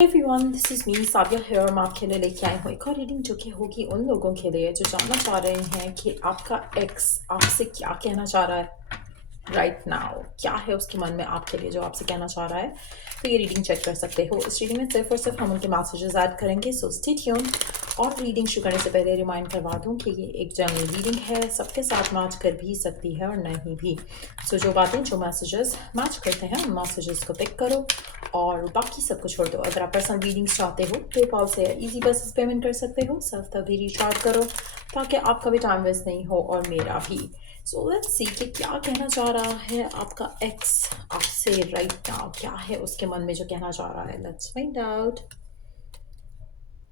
Everyone, this is me साबिया है और मैं आपके लिए लेके आई हूँ एक और रीडिंग जो कि होगी उन लोगों के लिए जो जानना चाह रहे हैं कि आपका एक्स आपसे क्या कहना चाह रहा है राइट नाउ। क्या है उसके मन में आपके लिए जो आपसे कहना चाह रहा है, तो ये रीडिंग चेक कर सकते हो। इस रीडिंग में सिर्फ और सिर्फ हम उनके मैसेजेस ऐड करेंगे, सो स्टे ट्यून। और रीडिंग शुरू करने से पहले रिमाइंड करवा दूं कि ये एक जनरल रीडिंग है, सबके साथ मैच कर भी सकती है और नहीं भी। सो जो बातें जो मैसेजेस मैच करते हैं उन मैसेजेस को टिक करो और बाकी सब को छोड़ दो। अगर आप पर्सनल रीडिंग्स चाहते हो पेपाल से इजी बेसिस पेमेंट कर सकते हो, सेल्फ तभी रिचार्ज करो ताकि आपका भी टाइम वेस्ट नहीं हो और मेरा भी। सो लेट्स सी कि क्या कहना चाह रहा है आपका एक्स आपसे राइट नाउ। क्या है उसके मन में जो कहना चाह रहा है, लेट्स फाइंड आउट।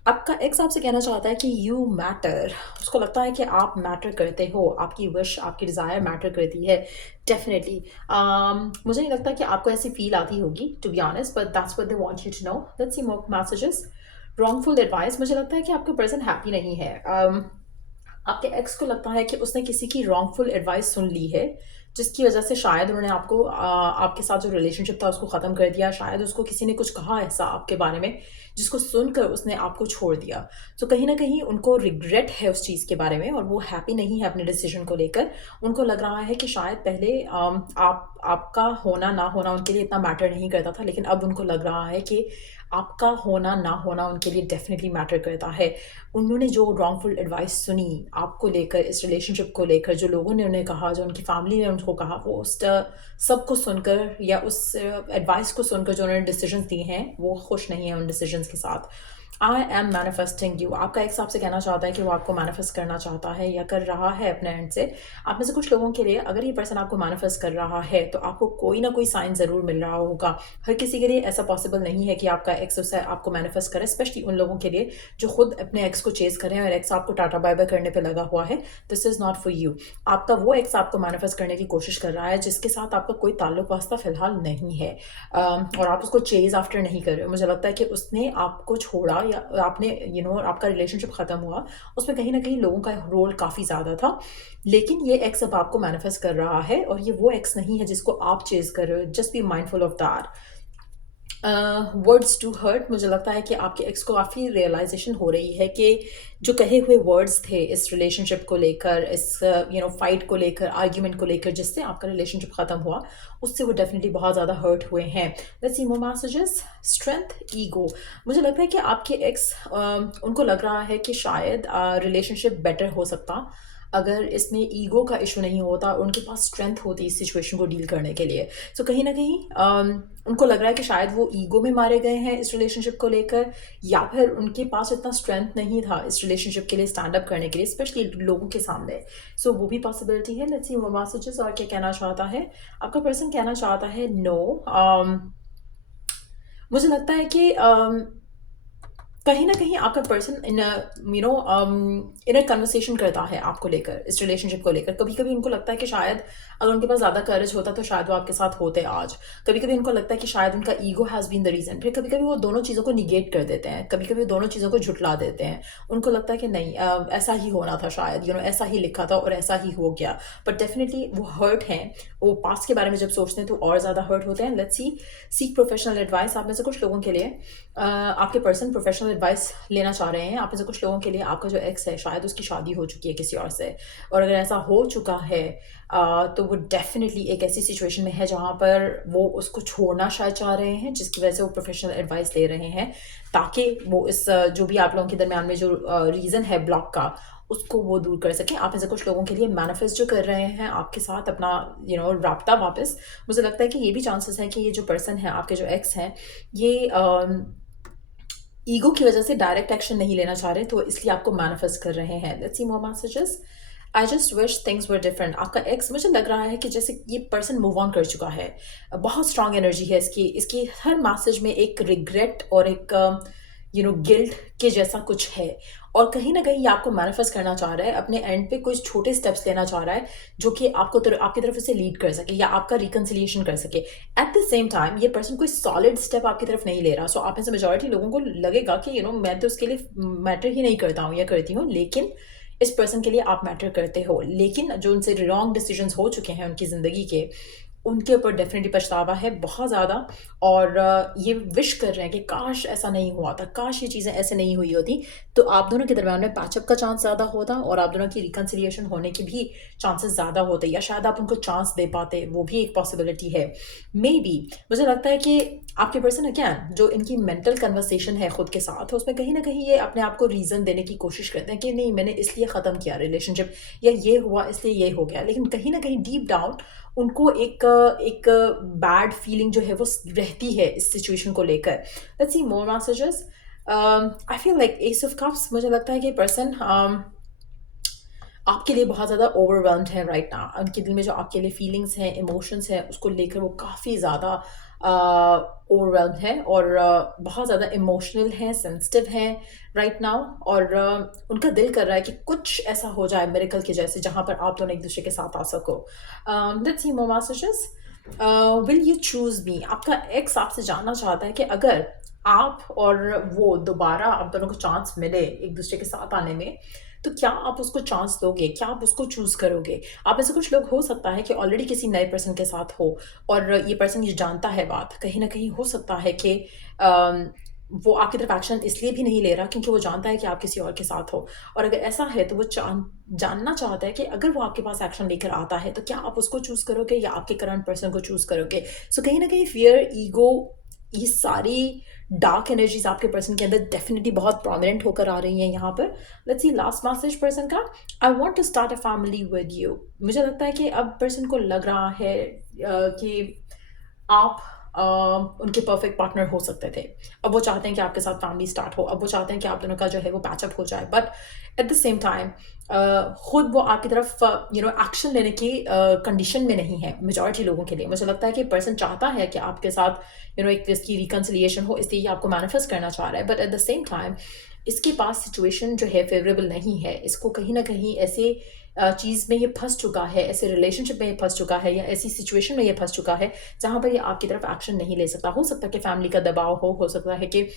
आपका एक्स आपसे कहना चाहता है कि यू मैटर। उसको लगता है कि आप मैटर करते हो, आपकी विश आपकी डिज़ायर मैटर करती है डेफिनेटली। मुझे नहीं लगता कि आपको ऐसी फील आती होगी to be honest, but that's what they want you to know. Let's see more messages. Wrongful advice, मुझे लगता है कि आपका पर्सन हैप्पी नहीं है। आपके एक्स को लगता है कि उसने किसी की रॉन्गफुल एडवाइस सुन ली है, जिसकी वजह से शायद उन्होंने आपको आपके साथ जो रिलेशनशिप था उसको ख़त्म कर दिया। शायद उसको किसी ने कुछ कहा ऐसा आपके बारे में जिसको सुनकर उसने आपको छोड़ दिया। तो कहीं ना कहीं उनको रिग्रेट है उस चीज़ के बारे में और वो हैप्पी नहीं है अपने डिसीजन को लेकर। उनको लग रहा है कि शायद पहले आपका होना ना होना उनके लिए इतना मैटर नहीं करता था, लेकिन अब उनको लग रहा है कि आपका होना ना होना उनके लिए डेफिनेटली मैटर करता है। उन्होंने जो रॉन्गफुल एडवाइस सुनी आपको लेकर, इस रिलेशनशिप को लेकर, जो लोगों ने उन्हें कहा, जो उनकी फैमिली ने उनको कहा, वो उस सबको सुनकर या उस एडवाइस को सुनकर जो उन्होंने डिसीजंस दिए हैं वो खुश नहीं है उन डिसीजंस के साथ। I am manifesting you. आपका एक्स आपसे कहना चाहता है कि वो आपको मैनिफेस्ट करना चाहता है या कर रहा है अपने एंड से। आप में से कुछ लोगों के लिए अगर ये पर्सन आपको मैनिफेस्ट कर रहा है तो आपको कोई ना कोई साइन ज़रूर मिल रहा होगा। हर किसी के लिए ऐसा पॉसिबल नहीं है कि आपका एक्स उससे आपको मैनिफेस्ट करे, स्पेशली उन लोगों के लिए जो खुद अपने एक्स को चेज करें और एक्स आपको टाटा बाय बाय करने पर लगा हुआ है। This is not for you. आपका वो एक्स आपको मैनिफेस्ट करने की कोशिश कर रहा है जिसके साथ आपका कोई ताल्लुक वास्ता फिलहाल नहीं है, और आप उसको चेज आफ्टर नहीं कर रहे हो। मुझे लगता है कि उसने आपको छोड़ा या आपने आपका रिलेशनशिप ख़त्म हुआ, उसमें कहीं ना कहीं लोगों का रोल काफ़ी ज़्यादा था। लेकिन ये एक्स अब आपको मैनिफेस्ट कर रहा है और ये वो एक्स नहीं है जिसको आप चेज कर रहे हो। Just be mindful of that. Words to hurt, मुझे लगता है कि आपके एक्स को काफ़ी रियलाइजेशन हो रही है कि जो कहे हुए वर्ड्स थे इस रिलेशनशिप को लेकर, इस फाइट को लेकर, आर्ग्यूमेंट को लेकर जिससे आपका रिलेशनशिप ख़त्म हुआ, उससे वो डेफिनेटली बहुत ज़्यादा हर्ट हुए हैं। Let's see more messages. Strength, ego, मुझे लगता है कि आपके एक्स उनको लग रहा है कि शायद रिलेशनशिप बेटर हो सकता अगर इसमें ईगो का इशू नहीं होता, उनके पास स्ट्रेंथ होती इस सिचुएशन को डील करने के लिए। सो कहीं ना कहीं उनको लग रहा है कि शायद वो ईगो में मारे गए हैं इस रिलेशनशिप को लेकर, या फिर उनके पास इतना स्ट्रेंथ नहीं था इस रिलेशनशिप के लिए स्टैंड अप करने के लिए, स्पेशली लोगों के सामने। सो वो भी पॉसिबिलिटी है। Let's see more messages. और क्या कहना चाहता है आपका पर्सन? कहना चाहता है नो। मुझे लगता है कि कहीं ना कहीं आपका पर्सन इनर कन्वर्सेशन करता है आपको लेकर, इस रिलेशनशिप को लेकर। कभी कभी उनको लगता है कि शायद अगर उनके पास ज़्यादा करेज होता तो शायद वो आपके साथ होते आज। कभी कभी उनको लगता है कि शायद उनका ego has been the reason. फिर कभी कभी वो दोनों चीज़ों को निगेट कर देते हैं, कभी कभी वो दोनों चीज़ों को झुटला देते हैं। उनको लगता है कि नहीं, ऐसा ही होना था शायद, ऐसा ही लिखा था और ऐसा ही हो गया। बट डेफिनेटली वो हर्ट हैं। वो पास्ट के बारे में जब सोचते हैं तो और ज़्यादा हर्ट होते हैं। Let's see. Seek professional advice, आप में से कुछ लोगों के लिए आपके पर्सन प्रोफेशनल एडवाइस लेना चाह रहे हैं। आप में से कुछ लोगों के लिए आपका जो एक्स है शायद उसकी शादी हो चुकी है किसी और से, और अगर ऐसा हो चुका है तो वो डेफिनेटली एक ऐसी सिचुएशन में है जहाँ पर वो उसको छोड़ना शायद चाह रहे हैं, जिसकी वजह से वो प्रोफेशनल एडवाइस ले रहे हैं ताकि वो इस जो भी आप लोगों के दरमियान में जो रीज़न है ब्लॉक का, उसको वो दूर कर सकें। आप में से कुछ लोगों के लिए मैनिफेस्ट जो कर रहे हैं आपके साथ अपना राब्ता वापस। मुझे लगता है कि ये भी चांसेस हैं कि ये जो पर्सन है आपके जो एक्स हैं ये ईगो की वजह से डायरेक्ट एक्शन नहीं लेना चाह रहे, तो इसलिए आपको मैनिफेस्ट कर रहे हैं। Let's see more messages. I just wish things were different. आपका एक्स, मुझे लग रहा है कि जैसे ये पर्सन मूव ऑन कर चुका है। बहुत स्ट्रांग एनर्जी है इसकी हर मैसेज में एक रिग्रेट और एक गिल्ट के जैसा कुछ है। और कहीं ना कहीं ये आपको मैनिफेस्ट करना चाह रहा है, अपने एंड पे कुछ छोटे स्टेप्स लेना चाह रहा है जो कि आपकी तरफ से लीड कर सके या आपका रिकन्सिलिएशन कर सके। एट द सेम टाइम ये पर्सन कोई सॉलिड स्टेप आपकी तरफ नहीं ले रहा। सो आप में से मेजॉरिटी लोगों को लगेगा कि मैं तो उसके लिए मैटर ही नहीं करता हूँ या करती हूँ, लेकिन इस पर्सन के लिए आप मैटर करते हो। लेकिन जो उनसे रॉन्ग डिसीजंस हो चुके हैं उनकी ज़िंदगी के, उनके ऊपर डेफिनेटली पछतावा है बहुत ज़्यादा, और ये विश कर रहे हैं कि काश ऐसा नहीं हुआ था, काश ये चीज़ें ऐसे नहीं हुई होती, तो आप दोनों के दरमियान में पैचअप का चांस ज़्यादा होता और आप दोनों की रिकन्सिलिएशन होने के भी चांसेस ज़्यादा होते, या शायद आप उनको चांस दे पाते, वो भी एक पॉसिबिलिटी है मे बी। मुझे लगता है कि आपके पर्सन अगैन जो इनकी मेंटल कन्वर्सेशन है खुद के साथ, उसमें कहीं ना कहीं ये अपने आप को रीज़न देने की कोशिश करते हैं कि नहीं, मैंने इसलिए ख़त्म किया रिलेशनशिप, या ये हुआ इसलिए ये हो गया, लेकिन कहीं ना कहीं डीप डाउन उनको एक बैड फीलिंग जो है वो रहती है इस सिचुएशन को लेकर। Let's see more messages. I feel like S of cups, मुझे लगता है कि पर्सन आपके लिए बहुत ज़्यादा ओवरवेल्म्ड है राइट नाउ। उनके दिल में जो आपके लिए फीलिंग्स हैं, इमोशंस हैं, उसको लेकर वो काफ़ी ज़्यादा ओवरवेल्म्ड है, और बहुत ज़्यादा इमोशनल हैं, सेंसिटिव हैं राइट नाउ, और उनका दिल कर रहा है कि कुछ ऐसा हो जाए मिरेकल के जैसे, जहाँ पर आप दोनों एक दूसरे के साथ आ सको। Let's see more messages. Will you choose me? आपका एक्स आपसे जानना चाहता है कि अगर आप और वो दोबारा, आप दोनों को चांस मिले एक दूसरे के साथ आने में, तो क्या आप उसको चांस दोगे? क्या आप उसको चूज करोगे? आप में से कुछ लोग हो सकता है कि ऑलरेडी किसी नए पर्सन के साथ हो, और ये पर्सन ये जानता है बात, कहीं ना कहीं हो सकता है कि वो आपकी तरफ एक्शन इसलिए भी नहीं ले रहा क्योंकि वो जानता है कि आप किसी और के साथ हो, और अगर ऐसा है तो वो जानना चाहता है कि अगर वो आपके पास एक्शन लेकर आता है तो क्या आप उसको चूज करोगे या आपके करंट पर्सन को चूज करोगे। सो कहीं ना कहीं फियर, ईगो, ये सारी डार्क एनर्जीज आपके पर्सन के अंदर डेफिनेटली बहुत प्रोमिनेंट होकर आ रही हैं यहाँ पर। Let's see last message person का। I want to start a family with you. मुझे लगता है कि अब पर्सन को लग रहा है कि आप उनके परफेक्ट पार्टनर हो सकते थे। अब वो चाहते हैं कि आपके साथ फैमिली स्टार्ट हो, अब वो चाहते हैं कि आप दोनों का जो है वो पैचअप हो जाए, but at the same time खुद वो आपकी तरफ एक्शन लेने की कंडीशन में नहीं है मेजॉरिटी लोगों के लिए। मुझे लगता है कि पर्सन चाहता है कि आपके साथ एक इसकी रिकन्सिलिएशन हो, इसलिए ये आपको मैनिफेस्ट करना चाह रहा है, but at the same time इसके पास सिचुएशन जो है फेवरेबल नहीं है। इसको कहीं ना कहीं ऐसे चीज़ में ये फंस चुका है, ऐसे रिलेशनशिप में ये फंस चुका है, या ऐसी सिचुएशन में ये फंस चुका है जहाँ पर ये आपकी तरफ एक्शन नहीं ले सकता। हो सकता है कि फैमिली का दबाव हो सकता है कि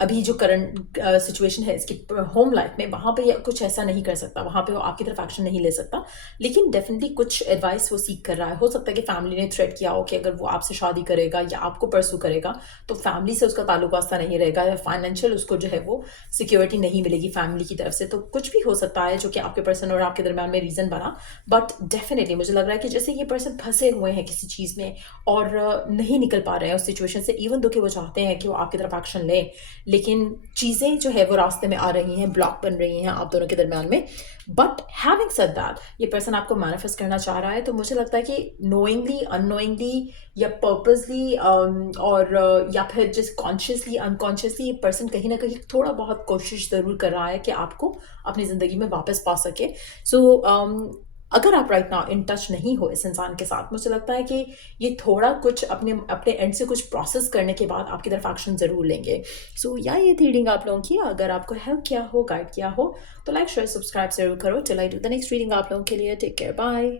अभी जो करंट सिचुएशन है इसकी होम लाइफ में, वहाँ पे ये कुछ ऐसा नहीं कर सकता, वहाँ पे वो आपकी तरफ एक्शन नहीं ले सकता, लेकिन डेफिनेटली कुछ एडवाइस वो सीख कर रहा है। हो सकता है कि फैमिली ने थ्रेट किया हो कि अगर वो आपसे शादी करेगा या आपको परसू करेगा तो फैमिली से उसका ताल्लुक वास्ता नहीं रहेगा, या फाइनेंशियल उसको जो है वो सिक्योरिटी नहीं मिलेगी फैमिली की तरफ से। तो कुछ भी हो सकता है जो कि आपके पर्सन और आपके दरम्यान में रीज़न बना, बट डेफिनेटली मुझे लग रहा है कि जैसे ये पर्सन फंसे हुए हैं किसी चीज़ में और नहीं निकल पा रहे हैं उस सिचुएशन से, इवन दो कि वो चाहते हैं कि वो आपकी तरफ एक्शन लें, लेकिन चीज़ें जो है वो रास्ते में आ रही हैं, ब्लॉक बन रही हैं आप दोनों के दरम्यान में। बट हैविंग सेड दैट, ये पर्सन आपको मैनिफेस्ट करना चाह रहा है, तो मुझे लगता है कि नोइंगली, अननोइंगली या पर्पसली और या फिर जस्ट कॉन्शियसली, अनकॉन्शियसली ये पर्सन कहीं ना कहीं थोड़ा बहुत कोशिश ज़रूर कर रहा है कि आपको अपनी ज़िंदगी में वापस पा सके। सो अगर आप राइट नाउ इन टच नहीं हो इस इंसान के साथ, मुझे लगता है कि ये थोड़ा कुछ अपने अपने एंड से कुछ प्रोसेस करने के बाद आपकी तरफ एक्शन ज़रूर लेंगे। सो ये थी रीडिंग आप लोगों की। अगर आपको हेल्प किया हो, गाइड किया हो, तो लाइक शेयर सब्सक्राइब ज़रूर करो। Till I do the next reading आप लोगों के लिए। Take care, bye.